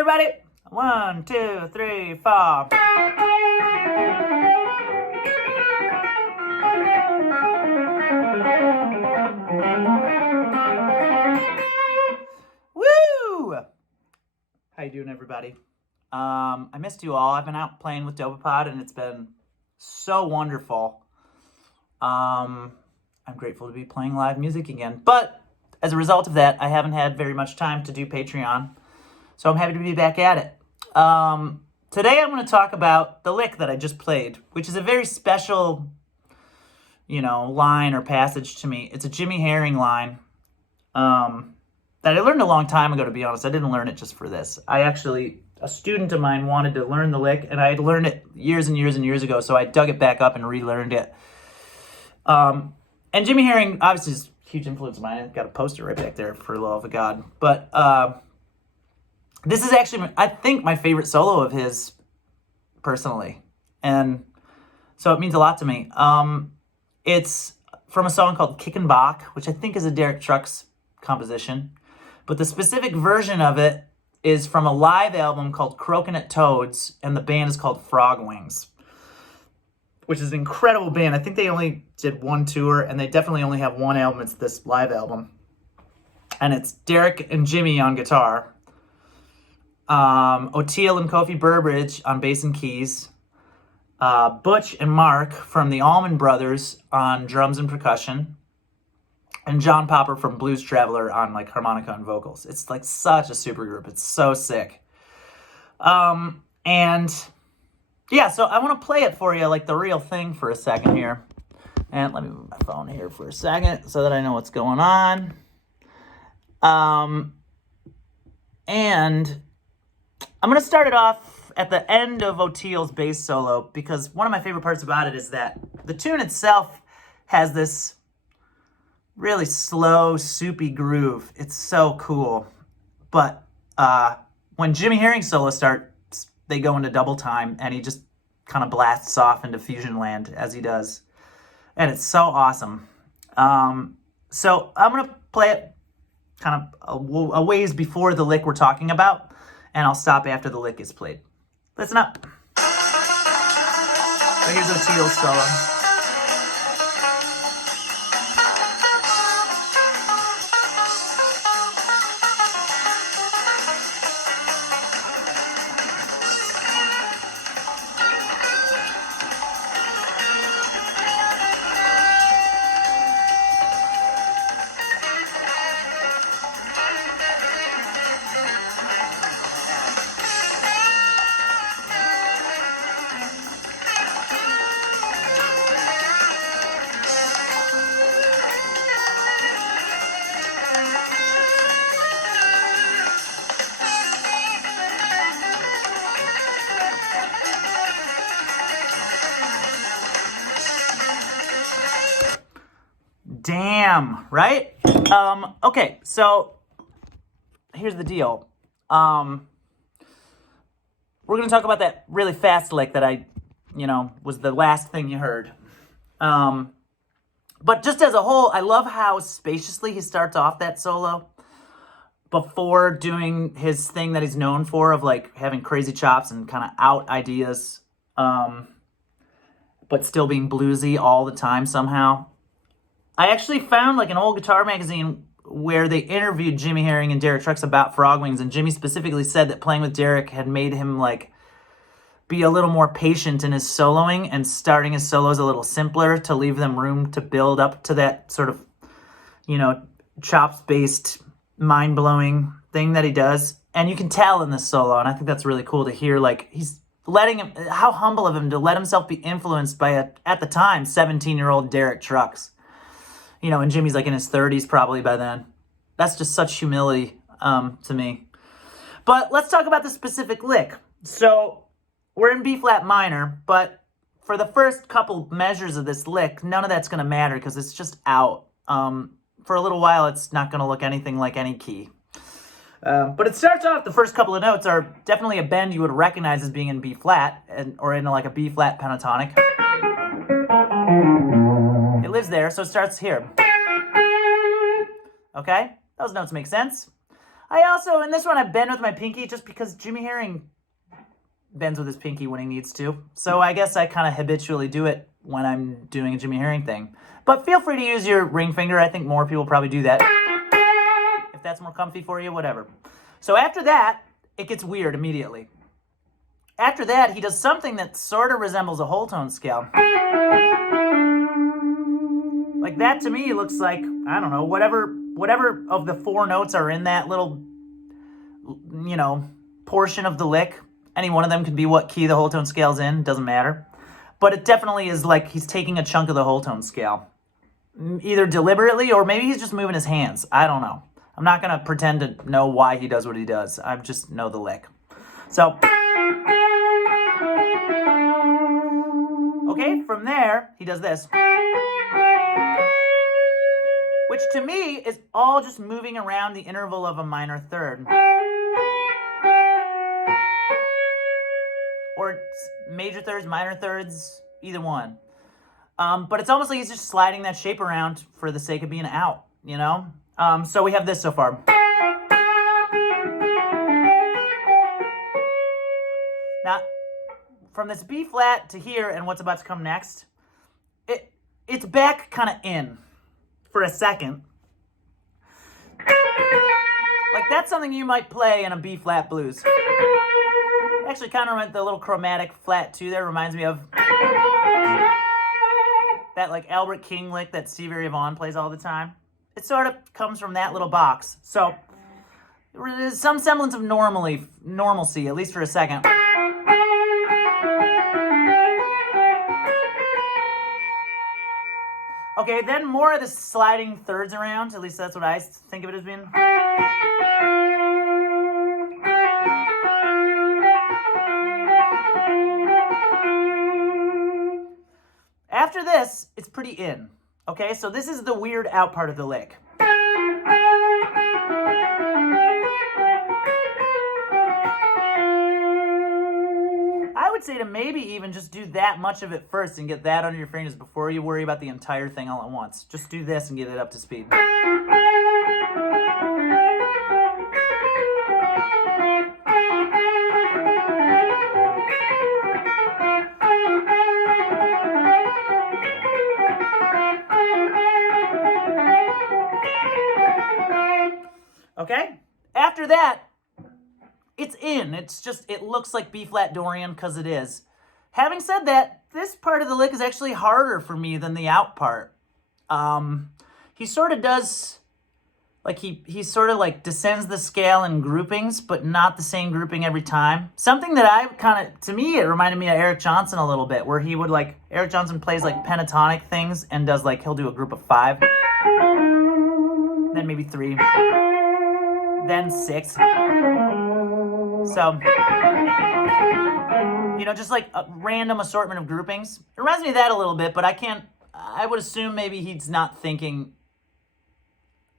everybody. 1, 2, 3, 4. Woo! How you doing, everybody? I missed you all. I've been out playing with Dopapod, and it's been so wonderful. I'm grateful to be playing live music again. But as a result of that, I haven't had very much time to do Patreon. So I'm happy to be back at it. Today I'm going to talk about the lick that I just played, which is a very special, line or passage to me. It's a Jimmy Herring line that I learned a long time ago, to be honest. I didn't learn it just for this. A student of mine wanted to learn the lick, and I had learned it years and years and years ago, so I dug it back up and relearned it. And Jimmy Herring, obviously, is a huge influence of mine. I've got a poster right back there, for the love of God. But this is actually, I think, my favorite solo of his, personally. And so it means a lot to me. It's from a song called Kickin Bach, which I think is a Derek Trucks composition. But the specific version of it is from a live album called Croakin Toads, and the band is called Frogwings, which is an incredible band. I think they only did one tour, and they definitely only have one album. It's this live album. And it's Derek and Jimmy on guitar, Oteil and Kofi Burbridge on bass and keys, Butch and Mark from the Allman Brothers on drums and percussion, and John Popper from Blues Traveler on harmonica and vocals. It's such a super group. It's so sick. And yeah, so I want to play it for you the real thing for a second here. And let me move my phone here for a second so that I know what's going on. And I'm going to start it off at the end of Oteil's bass solo, because one of my favorite parts about it is that the tune itself has this really slow, soupy groove. It's so cool. But when Jimmy Herring solo starts, they go into double time, and he just kind of blasts off into fusion land as he does. And it's so awesome. So I'm going to play it kind of a ways before the lick we're talking about, and I'll stop after the lick is played. Listen up. So here's Oteil's solo. Damn, right? Okay, so here's the deal. We're going to talk about that really fast lick that was the last thing you heard. But just as a whole, I love how spaciously he starts off that solo before doing his thing that he's known for of having crazy chops and kind of out ideas, but still being bluesy all the time somehow. I actually found an old guitar magazine where they interviewed Jimmy Herring and Derek Trucks about Frogwings, and Jimmy specifically said that playing with Derek had made him be a little more patient in his soloing and starting his solos a little simpler to leave them room to build up to that sort of, chops-based, mind-blowing thing that he does. And you can tell in this solo, and I think that's really cool to hear, he's letting him, how humble of him to let himself be influenced by at the time, 17-year-old Derek Trucks. And Jimmy's in his 30s probably by then. That's just such humility to me. But let's talk about the specific lick. So we're in B-flat minor, but for the first couple measures of this lick, none of that's going to matter because it's just out. For a little while, it's not going to look anything like any key. But it starts off, the first couple of notes are definitely a bend you would recognize as being in B-flat, or in a B-flat pentatonic. It lives there, so it starts here. Okay? Those notes make sense. I also, in this one, I bend with my pinky just because Jimmy Herring bends with his pinky when he needs to. So I guess I kind of habitually do it when I'm doing a Jimmy Herring thing. But feel free to use your ring finger. I think more people probably do that. If that's more comfy for you, whatever. So after that, it gets weird immediately. After that, he does something that sort of resembles a whole tone scale. Like that to me looks like, I don't know, whatever of the 4 notes are in that little, portion of the lick. Any one of them could be what key the whole tone scale's in, doesn't matter. But it definitely is like he's taking a chunk of the whole tone scale. Either deliberately or maybe he's just moving his hands. I don't know. I'm not going to pretend to know why he does what he does. I just know the lick. So, okay, from there, he does this. Which to me is all just moving around the interval of a minor third. Or major thirds, minor thirds, either one. But it's almost like he's just sliding that shape around for the sake of being out, So we have this so far. Now, from this B flat to here and what's about to come next, it's back kind of in for a second. Like that's something you might play in a B flat blues. Actually, kind of the little chromatic flat 2 there reminds me of that like Albert King lick that Stevie Ray Vaughan plays all the time. It sort of comes from that little box. So there's some semblance of normalcy, at least for a second. Okay, then more of the sliding thirds around. At least that's what I think of it as being. After this, it's pretty in. Okay, so this is the weird out part of the lick. I would say to maybe even just do that much of it first and get that under your fingers before you worry about the entire thing all at once. Just do this and get it up to speed. Okay? After that, it's in. It looks like B flat Dorian because it is. Having said that, this part of the lick is actually harder for me than the out part. He sort of does, like he sort of like descends the scale in groupings, but not the same grouping every time. Something that to me, it reminded me of Eric Johnson a little bit, where he would Eric Johnson plays like pentatonic things and does he'll do a group of 5, then maybe 3, then 6. So, just like a random assortment of groupings. It reminds me of that a little bit, but I would assume maybe he's not thinking,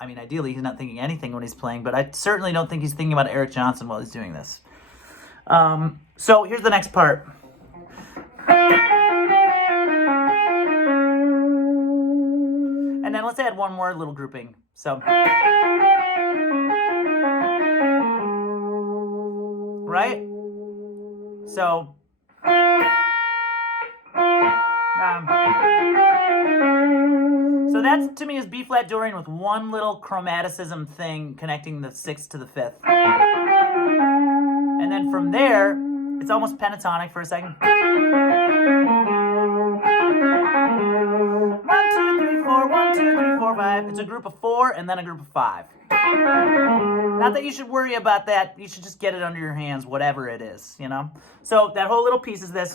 ideally he's not thinking anything when he's playing, but I certainly don't think he's thinking about Eric Johnson while he's doing this. So here's the next part. And then let's add one more little grouping. So, right? So, so that to me is B flat Dorian with one little chromaticism thing connecting the 6th to the 5th. And then from there, it's almost pentatonic for a second. 1, 2, 3, 4, 1, 2, 3, 4, 5. It's a group of 4 and then a group of 5. Not that you should worry about that. You should just get it under your hands, whatever it is, So that whole little piece is this.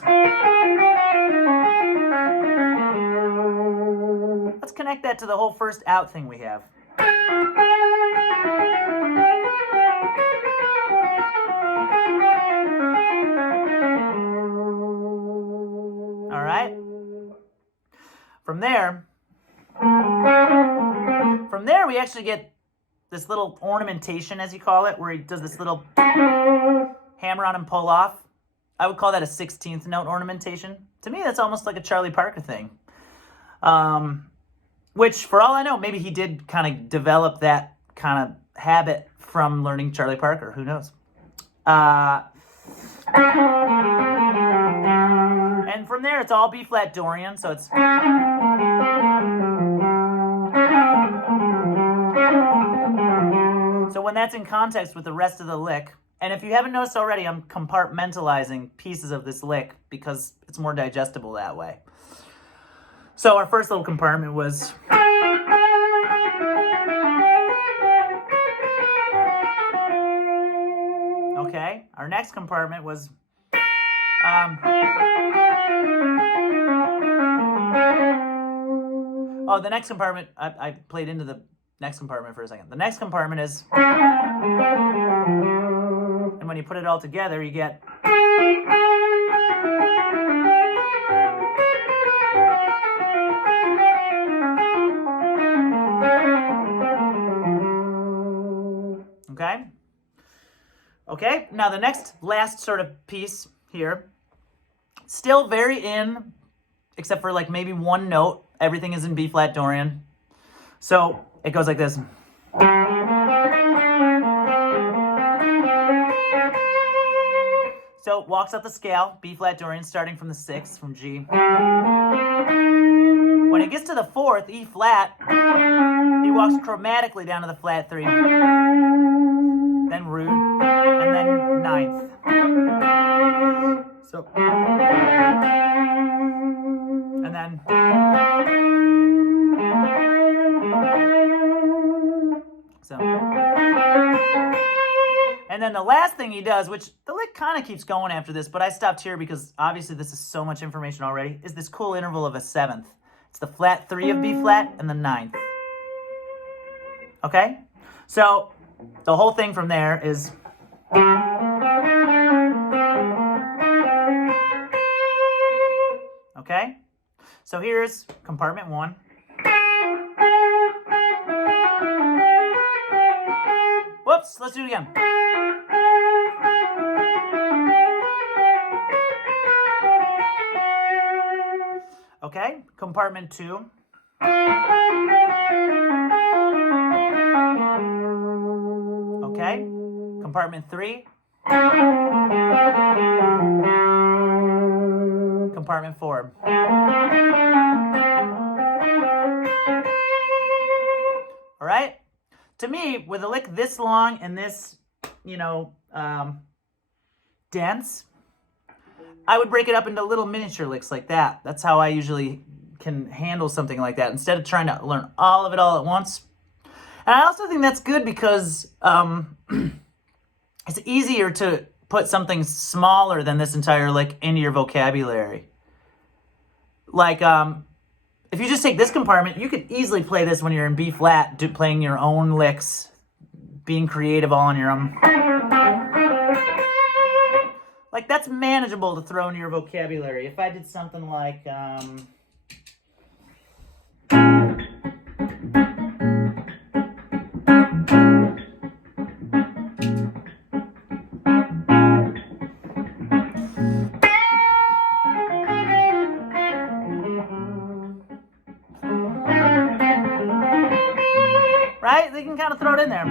Let's connect that to the whole first out thing we have. All right. From there, we actually get this little ornamentation, as you call it, where he does this little hammer on and pull off. I would call that a 16th note ornamentation. To me, that's almost like a Charlie Parker thing. Which, for all I know, maybe he did kind of develop that kind of habit from learning Charlie Parker. Who knows? And from there, it's all B flat Dorian. So it's. So when that's in context with the rest of the lick, and if you haven't noticed already, I'm compartmentalizing pieces of this lick because it's more digestible that way. So our first little compartment was. Okay, our next compartment was. Oh, the next compartment, I played into the next compartment for a second. The next compartment is. And when you put it all together, you get. Okay? Okay, now the last sort of piece here, still very in, except for like maybe one note. Everything is in B flat Dorian. So it goes like this. So it walks up the scale, B flat Dorian, starting from the 6th, from G. When it gets to the 4th, E flat, he walks chromatically down to the flat 3, then root, and then 9th. So, and then, so, and then the last thing he does, which the lick kind of keeps going after this, but I stopped here because obviously this is so much information already, is this cool interval of a 7th. It's the flat 3 of B flat and the 9th. Okay? So the whole thing from there is. Okay? So here's compartment 1. Whoops, let's do it again. Okay, compartment 2. Okay, compartment 3. Compartment 4. All right? To me, with a lick this long and this, dense, I would break it up into little miniature licks like that. That's how I usually can handle something like that, instead of trying to learn all of it all at once. And I also think that's good because it's easier to put something smaller than this entire lick into your vocabulary. Like, if you just take this compartment, you could easily play this when you're in B flat, playing your own licks, being creative all on your own. Like, that's manageable to throw into your vocabulary. If I did something like, right? They can kind of throw it in there.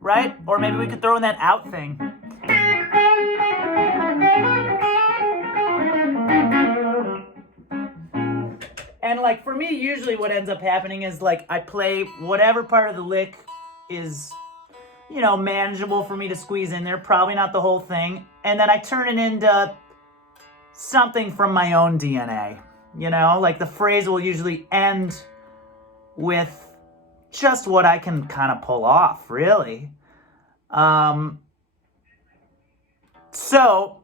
Right? Or maybe we could throw in that out thing. And like for me, usually what ends up happening is like I play whatever part of the lick is, manageable for me to squeeze in there. Probably not the whole thing. And then I turn it into something from my own DNA. Like the phrase will usually end with just what I can kind of pull off, really. So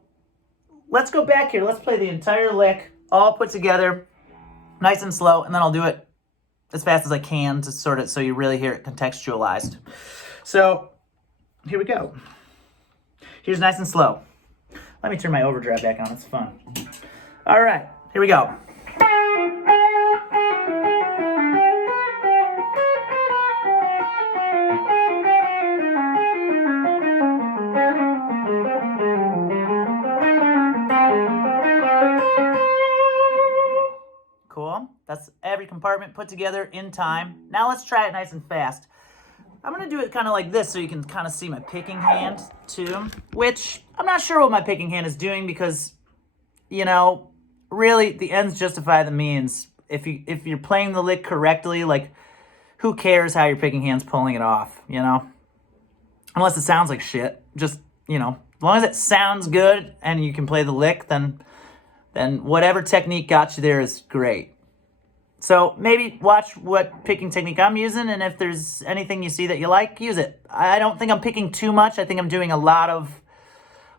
let's go back here. Let's play the entire lick all put together, nice and slow, and then I'll do it as fast as I can to sort it so you really hear it contextualized. So here we go. Here's nice and slow. Let me turn my overdrive back on. It's fun. All right, here we go. compartment put together in time. Now let's try it nice and fast. I'm going to do it kind of like this so you can kind of see my picking hand too, which I'm not sure what my picking hand is doing because, you know, really the ends justify the means. If you're playing the lick correctly, like, who cares how your picking hand's pulling it off, you know? Unless it sounds like shit. Just, you know, as long as it sounds good and you can play the lick, then whatever technique got you there is great. So maybe watch what picking technique I'm using, and if there's anything you see that you like, use it. I don't think I'm picking too much. I think I'm doing a lot of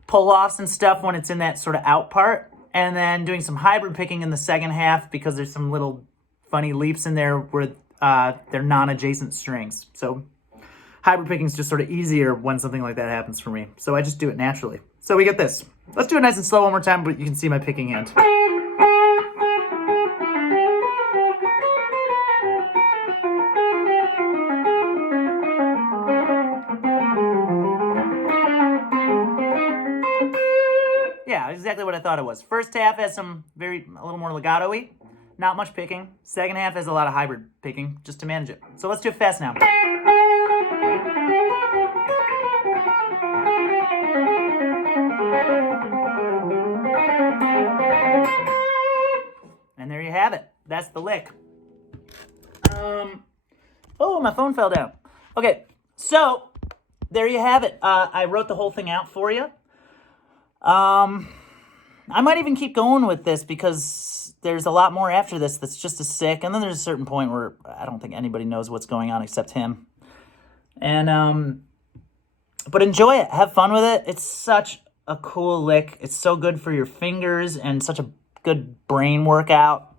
pull-offs and stuff when it's in that sort of out part, and then doing some hybrid picking in the second half because there's some little funny leaps in there where they're non-adjacent strings. So hybrid picking is just sort of easier when something like that happens for me. So I just do it naturally. So we get this. Let's do it nice and slow one more time, but you can see my picking hand. Yeah, exactly what I thought it was. First half has a little more legato-y. Not much picking. Second half has a lot of hybrid picking just to manage it. So let's do it fast now. And there you have it. That's the lick. Oh, my phone fell down. Okay, so there you have it. I wrote the whole thing out for you. I might even keep going with this because there's a lot more after this that's just as sick. And then there's a certain point where I don't think anybody knows what's going on except him. And, but enjoy it. Have fun with it. It's such a cool lick. It's so good for your fingers and such a good brain workout.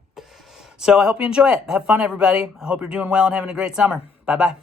So I hope you enjoy it. Have fun, everybody. I hope you're doing well and having a great summer. Bye-bye.